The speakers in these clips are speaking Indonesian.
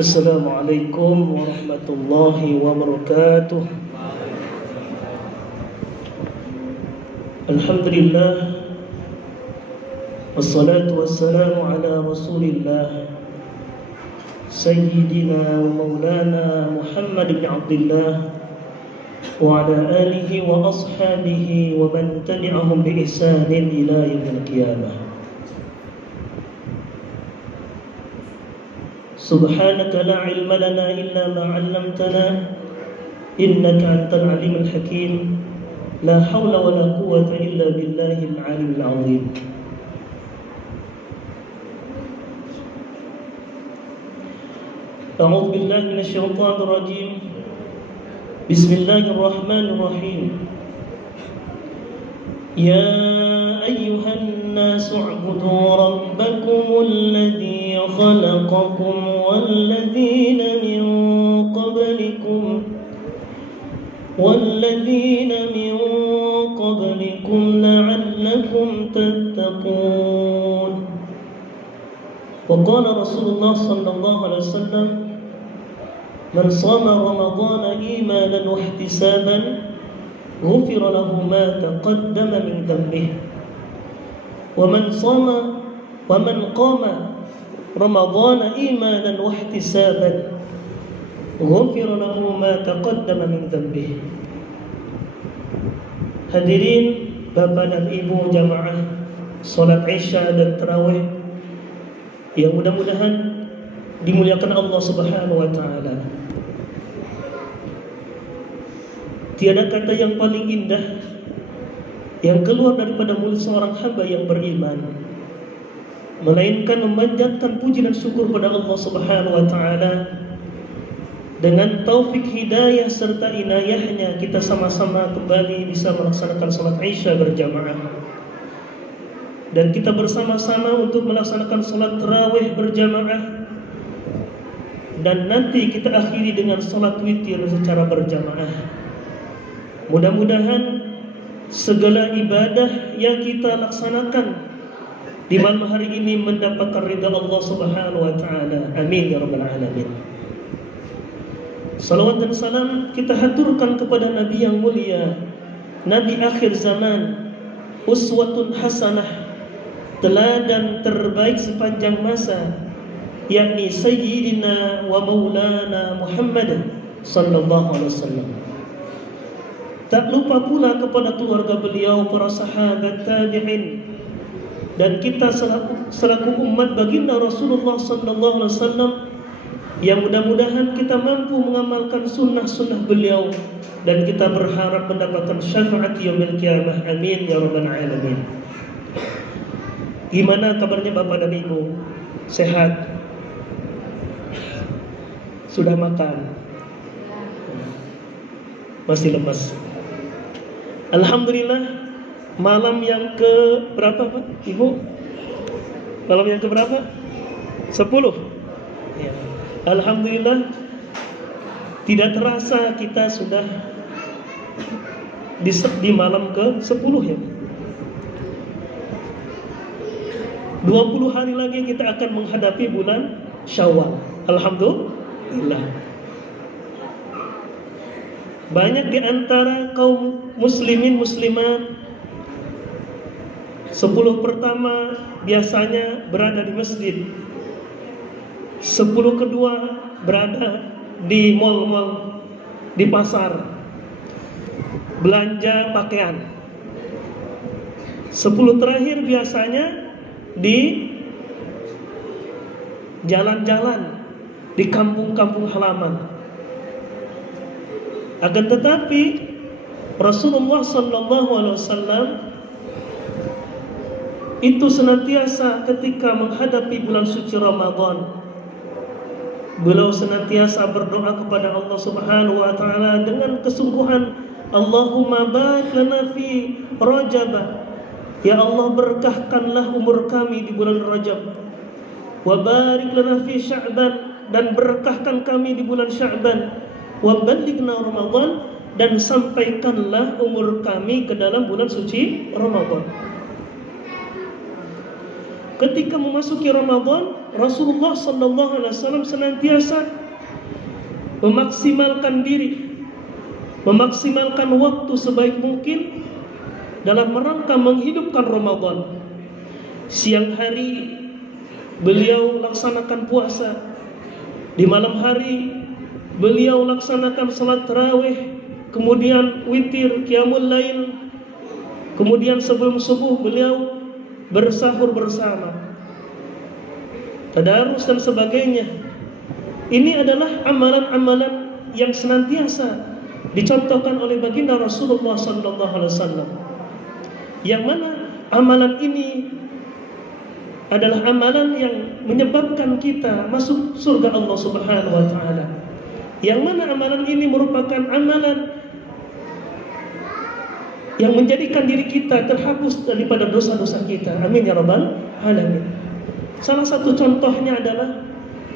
Assalamualaikum warahmatullahi wabarakatuh. Alhamdulillah, wassalatu wassalamu ala rasulillah Sayyidina wa maulana Muhammad bin Abdullah wa ala alihi wa ashabihi wa man tabi'ahum bi ihsanin ila yaumil qiyamah. Subhanaka la ilma lana illa ma 'allamtana innaka antal alimul hakim. La hawla wa la quwwata illa billahil aliyyil azim. A'udzu billahi minasy syaithanir rajim. Bismillahirrahmanirrahim. Ya ayyuhan nasu u'budu rabbakumul ladzi khalaqakum wal ladzina min qablikum la'allakum tattaqun. Wa qala Rasulullah sallallahu alaihi wasallam, man shama ramadhana imanan wa ihtisaban ghufira lahu ma taqaddama min dhanbihi wa man qama ramadhana imanan wa ihtisaban ghufira lahu ma taqaddama min dhanbihi. Hadirin Bapak dan Ibu jamaah salat Isya dan tarawih yang mudah-mudahan dimuliakan Allah Subhanahu wa taala. Tiada kata yang paling indah yang keluar daripada mulut seorang hamba yang beriman melainkan memanjatkan puji dan syukur pada Allah Subhanahu wa taala. Dengan taufik hidayah serta inayahnya kita sama-sama kembali bisa melaksanakan salat Isya berjamaah. Dan kita bersama-sama untuk melaksanakan salat tarawih berjamaah. Dan nanti kita akhiri dengan salat witir secara berjamaah. Mudah-mudahan segala ibadah yang kita laksanakan di malam hari ini mendapatkan ridha Allah Subhanahu wa taala. Amin ya rabbal alamin. Salawat dan salam kita haturkan kepada Nabi yang mulia, Nabi akhir zaman, uswatun hasanah, teladan terbaik sepanjang masa, yakni Sayyidina wa Maulana Muhammad sallallahu alaihi wasallam. Tak lupa pula kepada keluarga beliau, para sahabat tabi'in, dan kita selaku umat baginda Rasulullah sallallahu alaihi wasallam yang mudah-mudahan kita mampu mengamalkan sunnah-sunnah beliau dan kita berharap mendapatkan syafaat yaumil qiyamah. Amin ya rabbal alamin. Gimana kabarnya Bapak dan Ibu? Sehat? Sudah makan? Masih lemas? Alhamdulillah, malam yang ke berapa Pak? Ibu? Malam yang ke berapa? 10. Ya. Alhamdulillah, tidak terasa kita sudah di malam ke 10 ya. 20 hari lagi kita akan menghadapi bulan Syawal. Alhamdulillah. Banyak di antara kaum muslimin muslimat 10 pertama biasanya berada di masjid, 10 kedua berada di mal-mal, di pasar, belanja pakaian. 10 terakhir biasanya di jalan-jalan, di kampung-kampung halaman. Akan tetapi Rasulullah sallallahu alaihi wasallam itu senantiasa ketika menghadapi bulan suci Ramadan, beliau senantiasa berdoa kepada Allah Subhanahu wa taala dengan kesungguhan, Allahumma barik lana fi Rajab. Ya Allah, berkahkanlah umur kami di bulan Rajab. Wa barik lana fi Sya'ban, dan berkahkan kami di bulan Sya'ban. Wa ballighna Ramadan, dan sampaikanlah umur kami ke dalam bulan suci Ramadan. ketika memasuki Ramadan, Rasulullah sallallahu alaihi wasallam senantiasa memaksimalkan diri, memaksimalkan waktu sebaik mungkin dalam rangka menghidupkan Ramadan. Siang hari beliau laksanakan puasa, di malam hari beliau laksanakan salat tarawih, kemudian witir, qiyamul lail, kemudian sebelum subuh beliau bersahur bersama, tadarus dan sebagainya. Ini adalah amalan-amalan yang senantiasa dicontohkan oleh baginda Rasulullah sallallahu alaihi wasallam, yang mana amalan ini adalah amalan yang menyebabkan kita masuk surga Allah Subhanahu wa taala. Yang mana amalan ini merupakan amalan yang menjadikan diri kita terhapus daripada dosa-dosa kita. Amin ya rabbal alamin. Salah satu contohnya adalah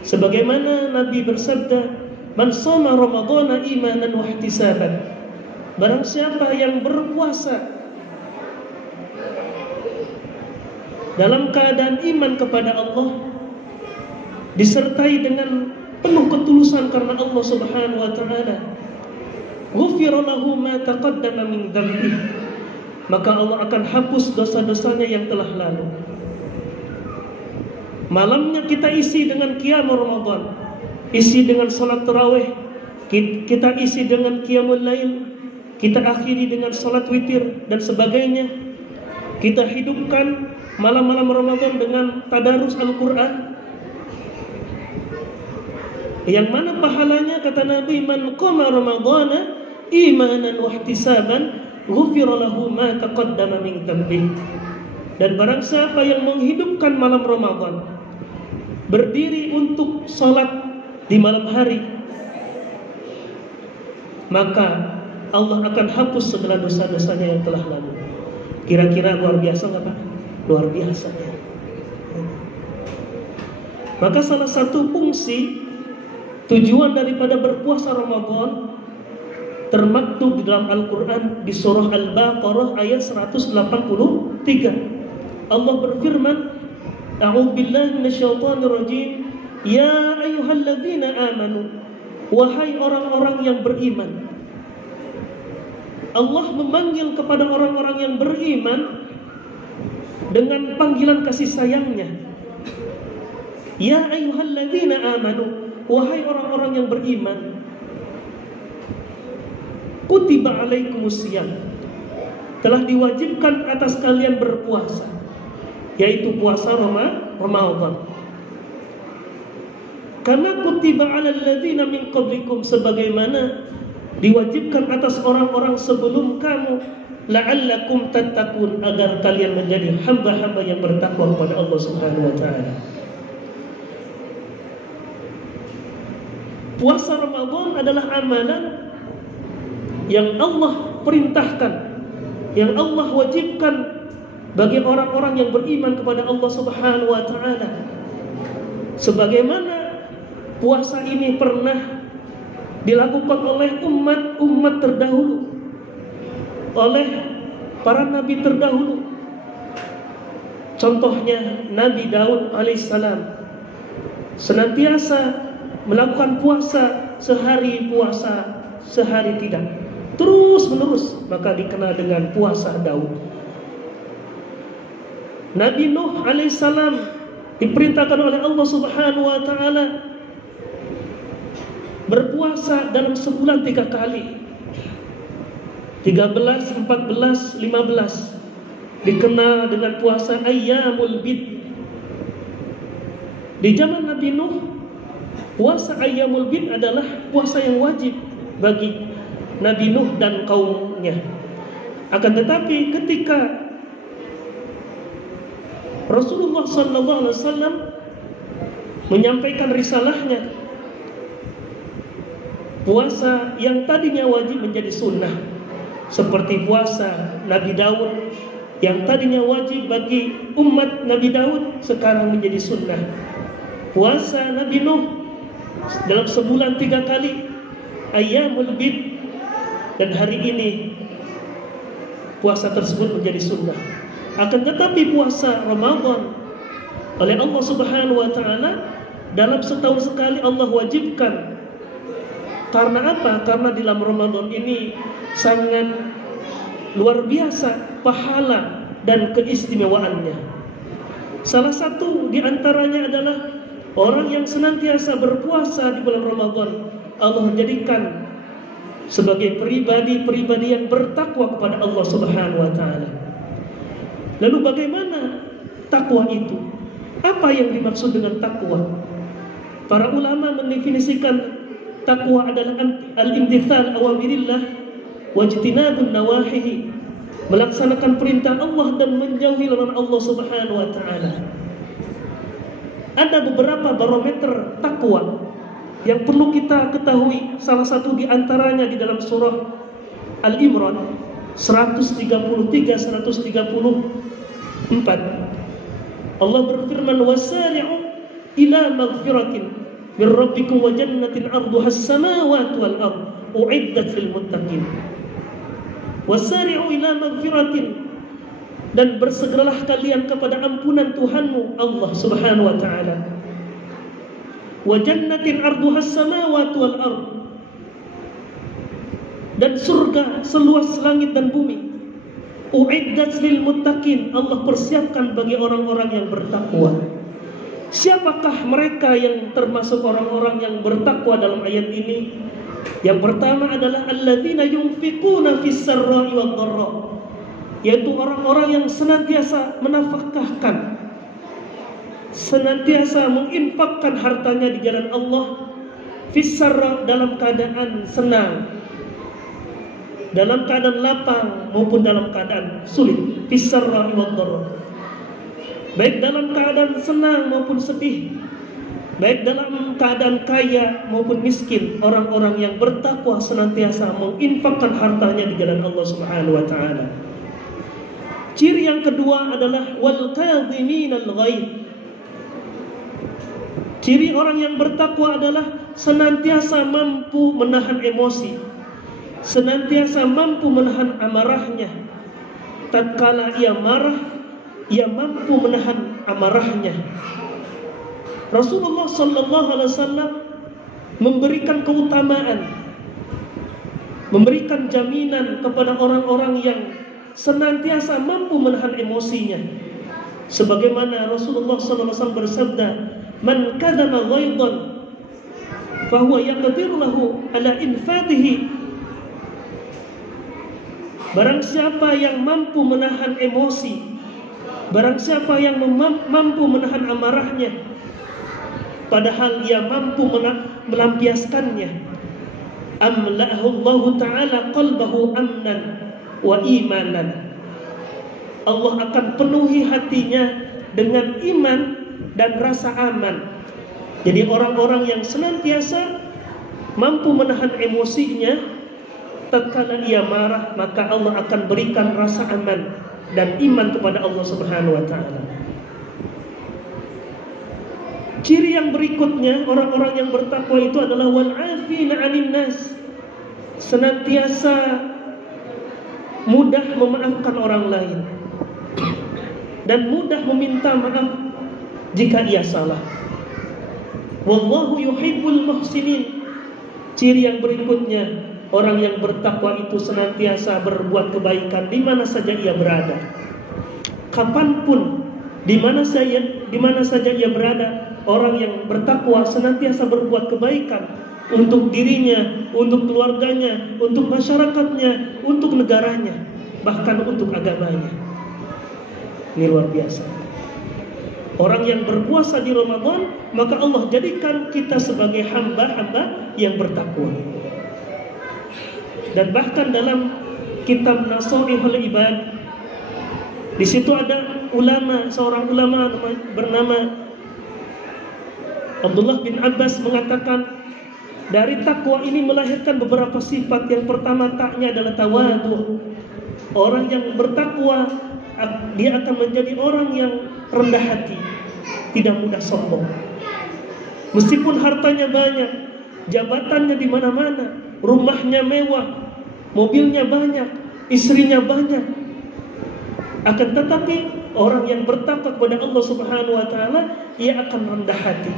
sebagaimana Nabi bersabda, "Man shoma ramadhana imanan wa ihtisaban." Barang siapa yang berpuasa dalam keadaan iman kepada Allah, disertai dengan penuh ketulusan karena Allah Subhanahu wa taala, ghufira lahu ma taqaddama min dhanbi, maka Allah akan hapus dosa-dosanya yang telah lalu. Malamnya kita isi dengan qiyam Ramadan, isi dengan salat tarawih, kita isi dengan qiyamul lail, kita akhiri dengan salat witir dan sebagainya. Kita hidupkan malam-malam Ramadan dengan tadarus Al-Quran, yang mana pahalanya kata Nabi, "Man qama ramadhana imanan wa ihtisaban ghufira lahu ma taqaddama min dhanbi." Dan barang siapa yang menghidupkan malam Ramadan, berdiri untuk salat di malam hari, maka Allah akan hapus segala dosa-dosanya yang telah lalu. Kira-kira luar biasa nggak Pak? Luar biasa ya. Maka salah satu fungsi tujuan daripada berpuasa Ramadan termaktub di dalam Al-Quran di surah Al-Baqarah ayat 183. Allah berfirman, "A'udzu billahi minasyaitonir rajim. Ya ayyuhalladzina amanu." Wahai orang-orang yang beriman. Allah memanggil kepada orang-orang yang beriman dengan panggilan kasih sayangnya. Ya ayyuhalladzina amanu, wahai orang-orang yang beriman. Kutiba alaikumusiyam, telah diwajibkan atas kalian berpuasa, yaitu puasa Ramadan. Karena kutiba alal ladzina min qablikum, sebagaimana diwajibkan atas orang-orang sebelum kamu, la'allakum tattaqun, agar kalian menjadi hamba-hamba yang bertakwa kepada Allah Subhanahu wa taala. Puasa Ramadan adalah amalan yang Allah perintahkan, yang Allah wajibkan bagi orang-orang yang beriman kepada Allah Subhanahu wa taala. Sebagaimana puasa ini pernah dilakukan oleh umat terdahulu, oleh para nabi terdahulu. Contohnya Nabi Daud alaihissalam senantiasa melakukan puasa, sehari puasa, sehari tidak, terus menerus, maka dikenal dengan puasa Daud. Nabi Nuh alaihissalam diperintahkan oleh Allah Subhanahu wa taala berpuasa dalam sebulan 3 kali, 13, 14, 15, dikenal dengan puasa Ayyamul Bid. Di zaman Nabi Nuh, puasa Ayyamul Bid adalah puasa yang wajib bagi Nabi Nuh dan kaumnya. Akan tetapi ketika Rasulullah SAW menyampaikan risalahnya, puasa yang tadinya wajib menjadi sunnah, seperti puasa Nabi Daud yang tadinya wajib bagi umat Nabi Daud, sekarang menjadi sunnah. Puasa Nabi Nuh dalam sebulan 3 kali, Ayyamul Bid, dan hari ini puasa tersebut menjadi sunnah. Akan tetapi puasa Ramadan oleh Allah Subhanahu wa taala. Dalam setahun sekali Allah wajibkan. Karena apa? Karena di dalam Ramadan ini sangat luar biasa pahala dan keistimewaannya. Salah satu di antaranya adalah orang yang senantiasa berpuasa di bulan Ramadan, Allah jadikan sebagai pribadi yang bertakwa kepada Allah Subhanahu wa taala. Lalu bagaimana takwa itu? Apa yang dimaksud dengan takwa? Para ulama mendefinisikan takwa adalah al-imtithal awamirillah wajtinabun nawahihi, melaksanakan perintah Allah dan menjauhi larangan Allah Subhanahu wa taala. Ada beberapa barometer takwa yang perlu kita ketahui. Salah satu di antaranya di dalam surah Al-Imran 133-134. Allah berfirman, wasari'u ila maghfiratin min rabbikum wa jannatin 'arduha as-samawati wal ard u'iddat lil muttaqin. Wasari'u ila maghfiratin, dan bersegeralah kalian kepada ampunan Tuhanmu Allah Subhanahu wa taala. Wa jannatin 'arduha as-samawati wal ard, dan surga seluas langit dan bumi. U'iddat lil muttaqin, Allah persiapkan bagi orang-orang yang bertakwa. Siapakah mereka yang termasuk orang-orang yang bertakwa dalam ayat ini? Yang pertama adalah alladzina yunfiquna fis sarra'i wad dharra, yaitu orang-orang yang senantiasa menafkahkan, senantiasa menginfakkan hartanya di jalan Allah, fis sarra, dalam keadaan senang, dalam keadaan lapang maupun dalam keadaan sulit. Fis sarra'i wad dharra, baik dalam keadaan senang maupun sedih, baik dalam keadaan kaya maupun miskin. Orang-orang yang bertakwa senantiasa menginfakkan hartanya di jalan Allah Subhanahu wa taala. Ciri yang kedua adalah wal kadhiminal ghaidh. Ciri orang yang bertakwa adalah senantiasa mampu menahan emosi, senantiasa mampu menahan amarahnya. Tatkala ia marah, ia mampu menahan amarahnya. Rasulullah sallallahu alaihi wasallam memberikan keutamaan, memberikan jaminan kepada orang-orang yang senantiasa mampu menahan emosinya. Sebagaimana Rasulullah sallallahu alaihi wasallam bersabda, "Man kadzama ghaidan fa huwa yaqdiru lahu ala infadihi." Barang siapa yang mampu menahan emosi, barang siapa yang mampu menahan amarahnya, padahal ia mampu melampiaskannya, amla'ahu Allah Ta'ala qalbahu amnan wa imanan. Allah akan penuhi hatinya dengan iman dan rasa aman. Jadi orang-orang yang senantiasa mampu menahan emosinya, tatkala ia marah, maka Allah akan berikan rasa aman dan iman kepada Allah Subhanahu wa taala. Ciri yang berikutnya orang-orang yang bertakwa itu adalah wal 'afina 'anil nas, senantiasa mudah memaafkan orang lain dan mudah meminta maaf jika ia salah. Wallahu yuhibbul muhsinin. Ciri yang berikutnya, orang yang bertakwa itu senantiasa berbuat kebaikan di mana saja ia berada. Kapanpun, di mana saja ia berada, orang yang bertakwa senantiasa berbuat kebaikan untuk dirinya, untuk keluarganya, untuk masyarakatnya, untuk negaranya, bahkan untuk agamanya. Ini luar biasa. Orang yang berpuasa di Ramadan, maka Allah jadikan kita sebagai hamba-hamba yang bertakwa. Dan bahkan dalam kitab Nasaihul Ibad, di situ ada seorang ulama bernama Abdullah bin Abbas mengatakan, dari takwa ini melahirkan beberapa sifat. Yang pertama, taknya adalah tawadu. Orang yang bertakwa, dia akan menjadi orang yang rendah hati, tidak mudah sombong. Meskipun hartanya banyak, jabatannya di mana-mana, rumahnya mewah, mobilnya banyak, istrinya banyak, akan tetapi orang yang bertakwa kepada Allah Subhanahu wa taala, ia akan rendah hati.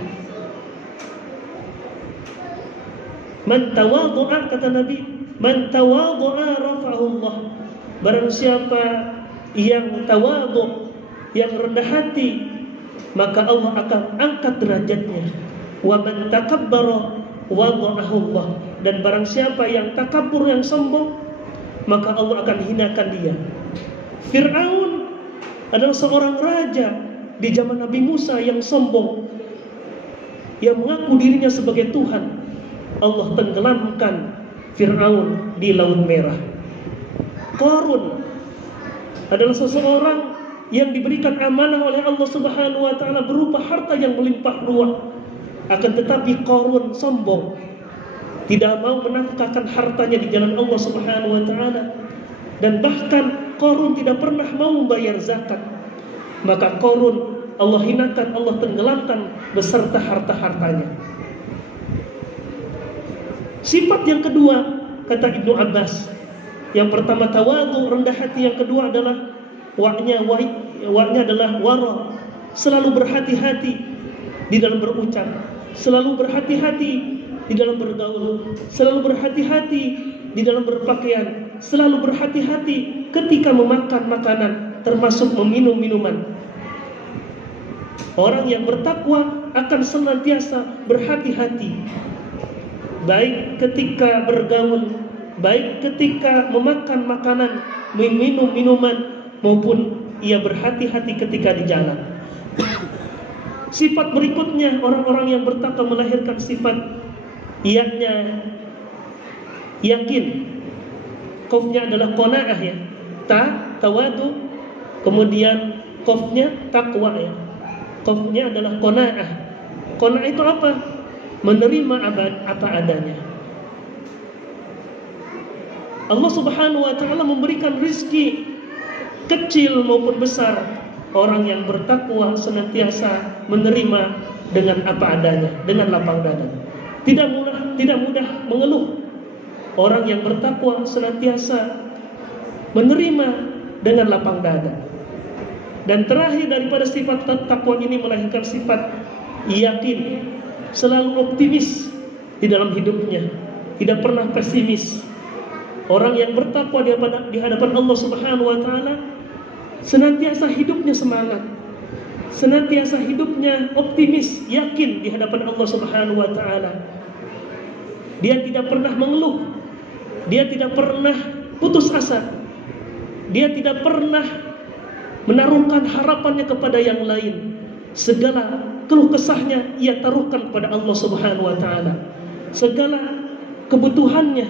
Man tawadhu'a, kata Nabi, man tawadhu'a rafa'ahu Allah. Barang siapa yang tawadhu, yang rendah hati, maka Allah akan angkat derajatnya. Wa man takabbara wada'ahu Allah. Dan barang siapa yang takabur, yang sombong, maka Allah akan hinakan dia. Fir'aun adalah seorang raja di zaman Nabi Musa yang sombong, yang mengaku dirinya sebagai Tuhan. Allah tenggelamkan Fir'aun di Laut Merah. Qarun adalah seseorang yang diberikan amanah oleh Allah Subhanahu wa taala berupa harta yang melimpah ruah. Akan tetapi Qarun sombong, tidak mau menafkahkan hartanya di jalan Allah Subhanahu wa taala, dan bahkan Qarun tidak pernah mau membayar zakat. Maka Qarun Allah hinakan, Allah tenggelamkan beserta harta-hartanya. Sifat yang kedua, kata Ibnu Abbas, yang pertama tawadhu, rendah hati. Yang kedua adalah wa'nya adalah wara, selalu berhati-hati di dalam berucap, selalu berhati-hati di dalam bergaul, selalu berhati-hati di dalam berpakaian, selalu berhati-hati ketika memakan makanan, termasuk meminum minuman. Orang yang bertakwa akan senantiasa berhati-hati, baik ketika bergaul, baik ketika memakan makanan, meminum minuman, maupun ia berhati-hati ketika di jalan. Sifat berikutnya, orang-orang yang bertakwa melahirkan sifat yaknya yakin. Qafnya adalah qanaah ya. Tawadu, kemudian qafnya taqwa ya. Qafnya adalah qanaah. Qanaah itu apa? Menerima apa adanya. Allah Subhanahu wa taala memberikan rizki kecil maupun besar. Orang yang bertakwa senantiasa menerima dengan apa adanya, dengan lapang dada. Tidak mudah mengeluh. Orang yang bertakwa senantiasa menerima dengan lapang dada. Dan terakhir daripada sifat takwa ini melahirkan sifat yakin, selalu optimis di dalam hidupnya, tidak pernah pesimis. Orang yang bertakwa di hadapan Allah Subhanahu wa taala senantiasa hidupnya semangat, senantiasa hidupnya optimis, yakin di hadapan Allah Subhanahu wa taala. Dia tidak pernah mengeluh, dia tidak pernah putus asa, dia tidak pernah menaruhkan harapannya kepada yang lain. Segala keluh kesahnya ia taruhkan kepada Allah Subhanahu wa taala. Segala kebutuhannya,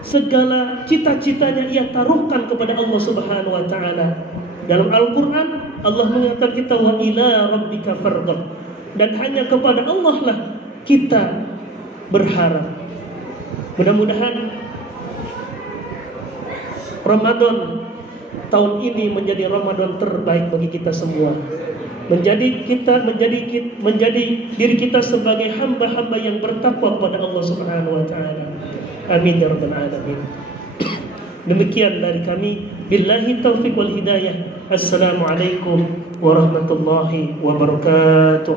segala cita-citanya ia taruhkan kepada Allah Subhanahu wa taala. Dalam Al-Qur'an Allah mengatakan kita wa ila rabbika farghab, dan hanya kepada Allah lah kita berharap. Mudah-mudahan Ramadan tahun ini menjadi Ramadan terbaik bagi kita semua. Menjadi diri kita sebagai hamba-hamba yang bertakwa kepada Allah Subhanahu wa taala. Amin ya rabbal alamin. Demikian dari kami. Billahi taufiq wal hidayah. Assalamualaikum warahmatullahi wabarakatuh.